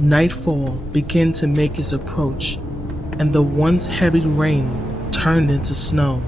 Nightfall began to make its approach, and the once heavy rain turned into snow.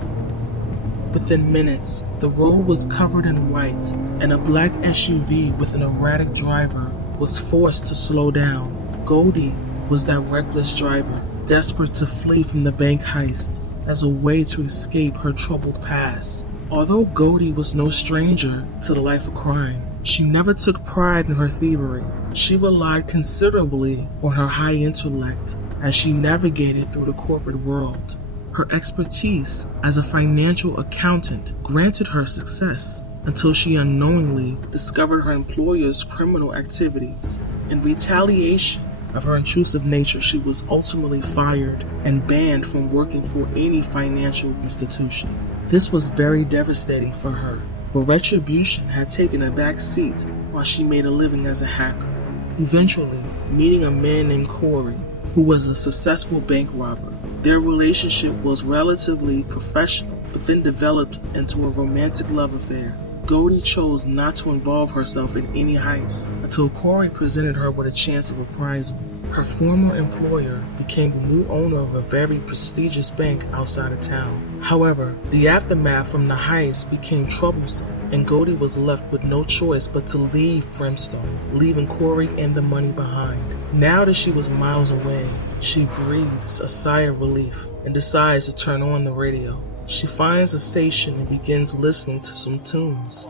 Within minutes, the road was covered in white, and a black SUV with an erratic driver was forced to slow down. Goldie was that reckless driver, desperate to flee from the bank heist as a way to escape her troubled past. Although Goldie was no stranger to the life of crime, she never took pride in her thievery. She relied considerably on her high intellect as she navigated through the corporate world. Her expertise as a financial accountant granted her success until she unknowingly discovered her employer's criminal activities. In retaliation of her intrusive nature, she was ultimately fired and banned from working for any financial institution. This was very devastating for her, but retribution had taken a back seat while she made a living as a hacker, eventually meeting a man named Corey, who was a successful bank robber. Their relationship was relatively professional, but then developed into a romantic love affair. Goldie chose not to involve herself in any heist until Corey presented her with a chance of reprisal. Her former employer became the new owner of a very prestigious bank outside of town. However, the aftermath from the heist became troublesome, and Goldie was left with no choice but to leave Brimstone, leaving Corey and the money behind. Now that she was miles away, she breathes a sigh of relief and decides to turn on the radio. She finds a station and begins listening to some tunes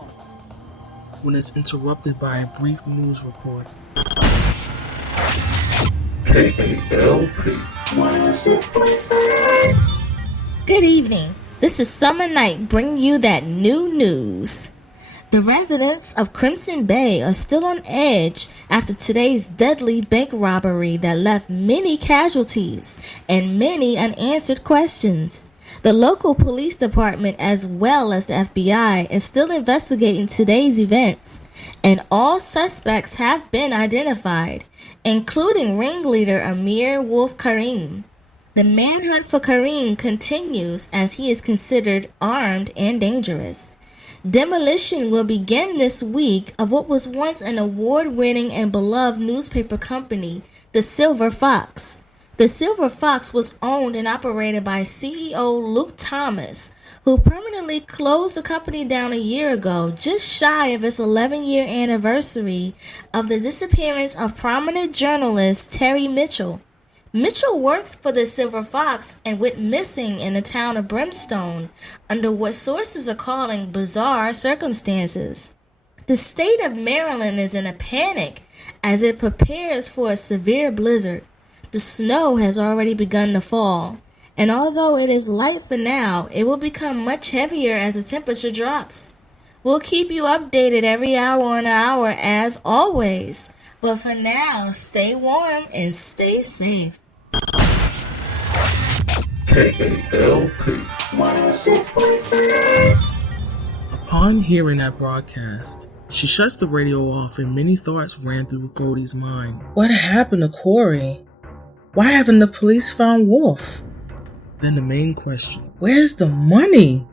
when it's interrupted by a brief news report. KALP 106.5. Good evening. This is Summer Night bringing you that new news. The residents of Crimson Bay are still on edge after today's deadly bank robbery that left many casualties and many unanswered questions. The local police department as well as the FBI is still investigating today's events, and all suspects have been identified, including ringleader Amir Wolf Karim. The manhunt for Karim continues as he is considered armed and dangerous. Demolition will begin this week of what was once an award-winning and beloved newspaper company, the Silver Fox. The Silver Fox was owned and operated by CEO Luke Thomas, who permanently closed the company down a year ago, just shy of its 11-year anniversary of the disappearance of prominent journalist Terry Mitchell. Mitchell worked for the Silver Fox and went missing in the town of Brimstone under what sources are calling bizarre circumstances. The state of Maryland is in a panic as it prepares for a severe blizzard. The snow has already begun to fall, and although it is light for now, it will become much heavier as the temperature drops. We'll keep you updated every hour on hour as always, but for now, stay warm and stay safe. KALP 106.5. Upon hearing that broadcast, she shuts the radio off and many thoughts ran through Goldie's mind. What happened to Corey? Why haven't the police found Wolf? Then the main question, where's the money?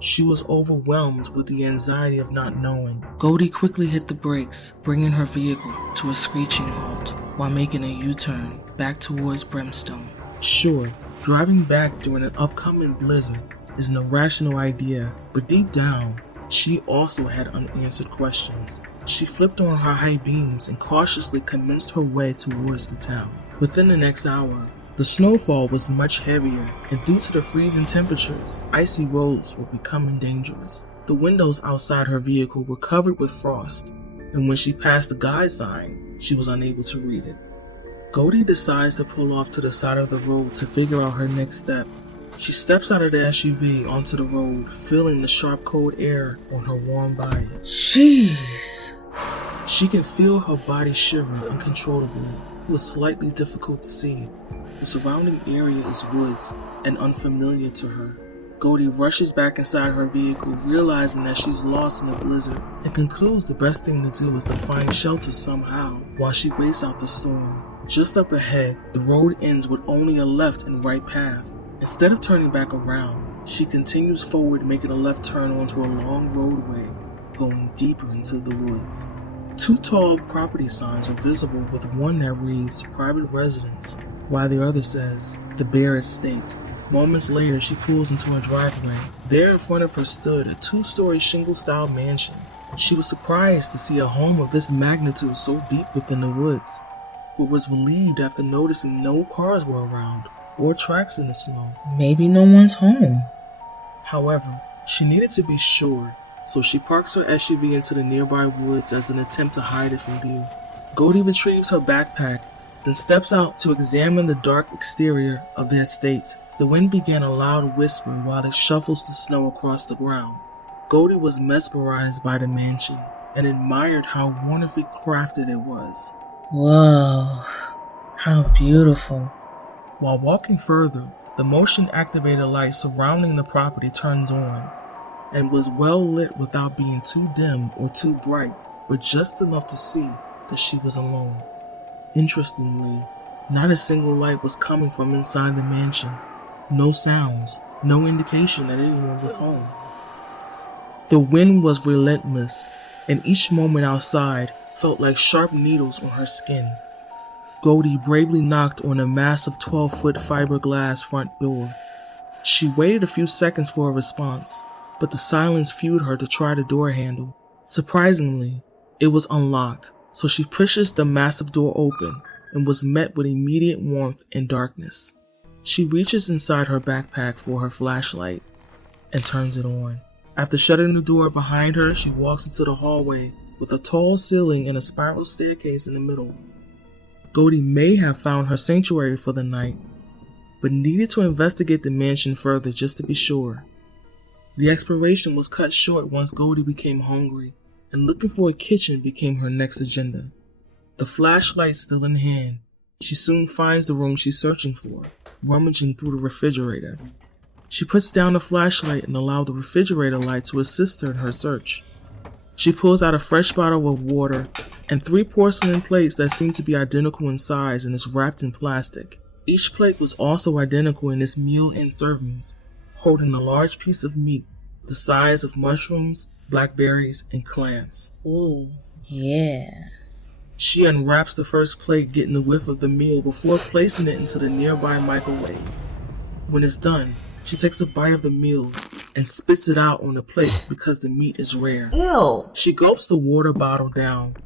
She was overwhelmed with the anxiety of not knowing. Goldie quickly hit the brakes, bringing her vehicle to a screeching halt while making a U-turn back towards Brimstone. Sure, driving back during an upcoming blizzard is an irrational idea, but deep down, she also had unanswered questions. She flipped on her high beams and cautiously commenced her way towards the town. Within the next hour, the snowfall was much heavier, and due to the freezing temperatures, icy roads were becoming dangerous. The windows outside her vehicle were covered with frost, and when she passed the guide sign, she was unable to read it. Goldie decides to pull off to the side of the road to figure out her next step. She steps out of the SUV onto the road, feeling the sharp cold air on her warm body. Jeez! She can feel her body shivering uncontrollably. It was slightly difficult to see. The surrounding area is woods and unfamiliar to her. Goldie rushes back inside her vehicle, realizing that she's lost in the blizzard, and concludes the best thing to do is to find shelter somehow while she waits out the storm. Just up ahead, the road ends with only a left and right path. Instead of turning back around, she continues forward, making a left turn onto a long roadway, going deeper into the woods. Two tall property signs are visible, with one that reads Private Residence, while the other says The Bear Estate. Moments later, she pulls into her driveway. There in front of her stood a two-story shingle-style mansion. She was surprised to see a home of this magnitude so deep within the woods, but was relieved after noticing no cars were around or tracks in the snow. Maybe no one's home. However, she needed to be sure, so she parks her SUV into the nearby woods as an attempt to hide it from view. Goldie retrieves her backpack, then steps out to examine the dark exterior of the estate. The wind began a loud whisper while it shuffles the snow across the ground. Goldie was mesmerized by the mansion and admired how wonderfully crafted it was. Whoa, how beautiful. While walking further, the motion-activated light surrounding the property turns on and was well lit without being too dim or too bright, but just enough to see that she was alone. Interestingly, not a single light was coming from inside the mansion. No sounds, no indication that anyone was home. The wind was relentless, and each moment outside felt like sharp needles on her skin. Goldie bravely knocked on a massive 12-foot fiberglass front door. She waited a few seconds for a response, but the silence fueled her to try the door handle. Surprisingly, it was unlocked, so she pushes the massive door open and was met with immediate warmth and darkness. She reaches inside her backpack for her flashlight and turns it on. After shutting the door behind her, she walks into the hallway with a tall ceiling and a spiral staircase in the middle. Goldie may have found her sanctuary for the night, but needed to investigate the mansion further just to be sure. The exploration was cut short once Goldie became hungry, and looking for a kitchen became her next agenda. The flashlight still in hand, she soon finds the room she's searching for, rummaging through the refrigerator. She puts down the flashlight and allows the refrigerator light to assist her in her search. She pulls out a fresh bottle of water and 3 porcelain plates that seem to be identical in size and is wrapped in plastic. Each plate was also identical in its meal and servings, holding a large piece of meat the size of mushrooms, blackberries, and clams. Ooh, yeah. She unwraps the first plate, getting a whiff of the meal before placing it into the nearby microwave. When it's done, she takes a bite of the meal and spits it out on the plate because the meat is rare. Ew. She gulps the water bottle down.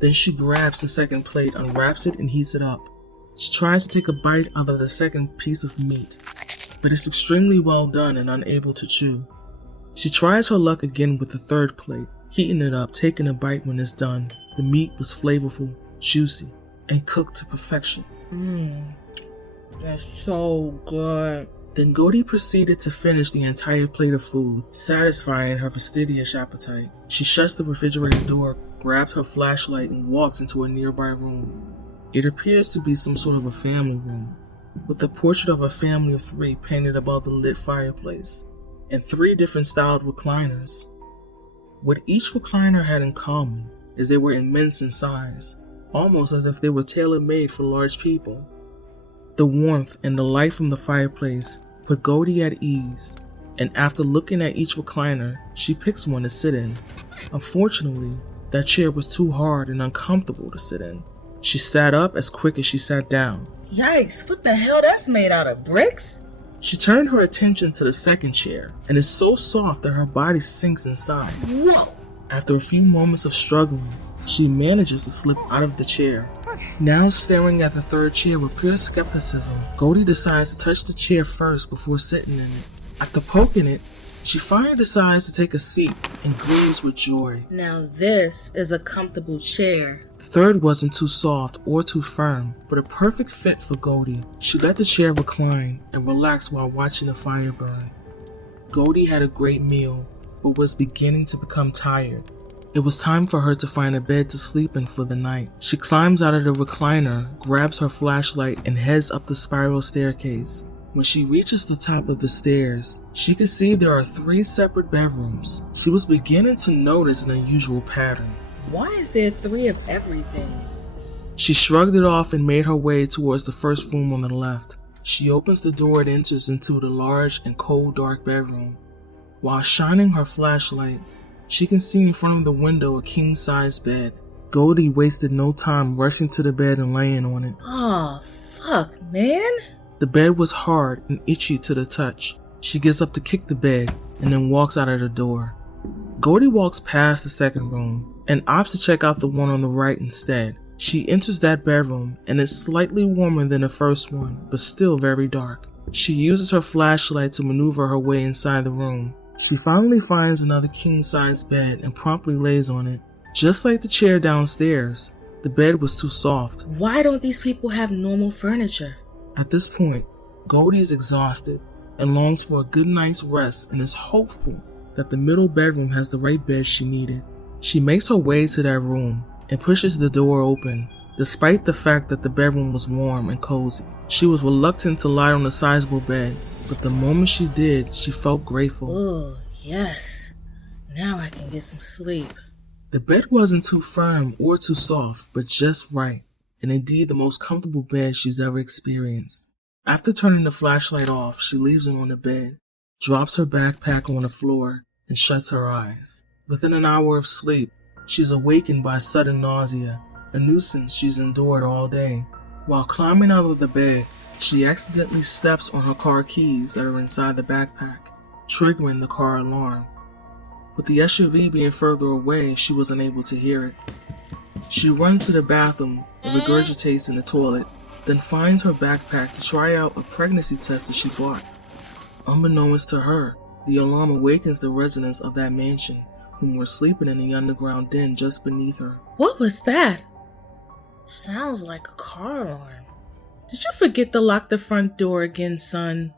Then she grabs the second plate, unwraps it, and heats it up. She tries to take a bite out of the second piece of meat, but it's extremely well done and unable to chew. She tries her luck again with the third plate, heating it up, taking a bite when it's done. The meat was flavorful, juicy, and cooked to perfection. That's so good. Then Goldie proceeded to finish the entire plate of food, satisfying her fastidious appetite. She shuts the refrigerator door, grabs her flashlight, and walks into a nearby room. It appears to be some sort of a family room, with a portrait of a family of 3 painted above the lit fireplace, and 3 different styled recliners. What each recliner had in common is they were immense in size, almost as if they were tailor-made for large people. The warmth and the light from the fireplace put Goldie at ease, and after looking at each recliner, she picks one to sit in. Unfortunately, that chair was too hard and uncomfortable to sit in. She sat up as quick as she sat down. Yikes, what the hell? That's made out of bricks? She turned her attention to the second chair, and is so soft that her body sinks inside. Whoa! After a few moments of struggling, she manages to slip out of the chair. Now staring at the third chair with pure skepticism, Goldie decides to touch the chair first before sitting in it. After poking it, she finally decides to take a seat and gleams with joy. Now this is a comfortable chair. The third wasn't too soft or too firm, but a perfect fit for Goldie. She let the chair recline and relax while watching the fire burn. Goldie had a great meal, but was beginning to become tired. It was time for her to find a bed to sleep in for the night. She climbs out of the recliner, grabs her flashlight, and heads up the spiral staircase. When she reaches the top of the stairs, she can see there are 3 separate bedrooms. She was beginning to notice an unusual pattern. Why is there 3 of everything? She shrugged it off and made her way towards the first room on the left. She opens the door and enters into the large and cold dark bedroom. While shining her flashlight, She can see in front of the window a king-size bed. Goldie wasted no time rushing to the bed and laying on it. Oh, fuck, man. The bed was hard and itchy to the touch. She gets up to kick the bed and then walks out of the door. Goldie walks past the second room and opts to check out the one on the right instead. She enters that bedroom and it's slightly warmer than the first one, but still very dark. She uses her flashlight to maneuver her way inside the room. She finally finds another king-size bed and promptly lays on it. Just like the chair downstairs, the bed was too soft. Why don't these people have normal furniture? At this point, Goldie is exhausted and longs for a good night's rest and is hopeful that the middle bedroom has the right bed she needed. She makes her way to that room and pushes the door open. Despite the fact that the bedroom was warm and cozy, she was reluctant to lie on a sizable bed, but the moment she did, she felt grateful. Oh, yes. Now I can get some sleep. The bed wasn't too firm or too soft, but just right, and indeed the most comfortable bed she's ever experienced. After turning the flashlight off, she leaves it on the bed, drops her backpack on the floor, and shuts her eyes. Within an hour of sleep, she's awakened by sudden nausea, a nuisance she's endured all day. While climbing out of the bed, she accidentally steps on her car keys that are inside the backpack, triggering the car alarm. With the SUV being further away, she was unable to hear it. She runs to the bathroom and regurgitates in the toilet, then finds her backpack to try out a pregnancy test that she bought. Unbeknownst to her, the alarm awakens the residents of that mansion, whom were sleeping in the underground den just beneath her. What was that? Sounds like a car alarm. Did you forget to lock the front door again, son?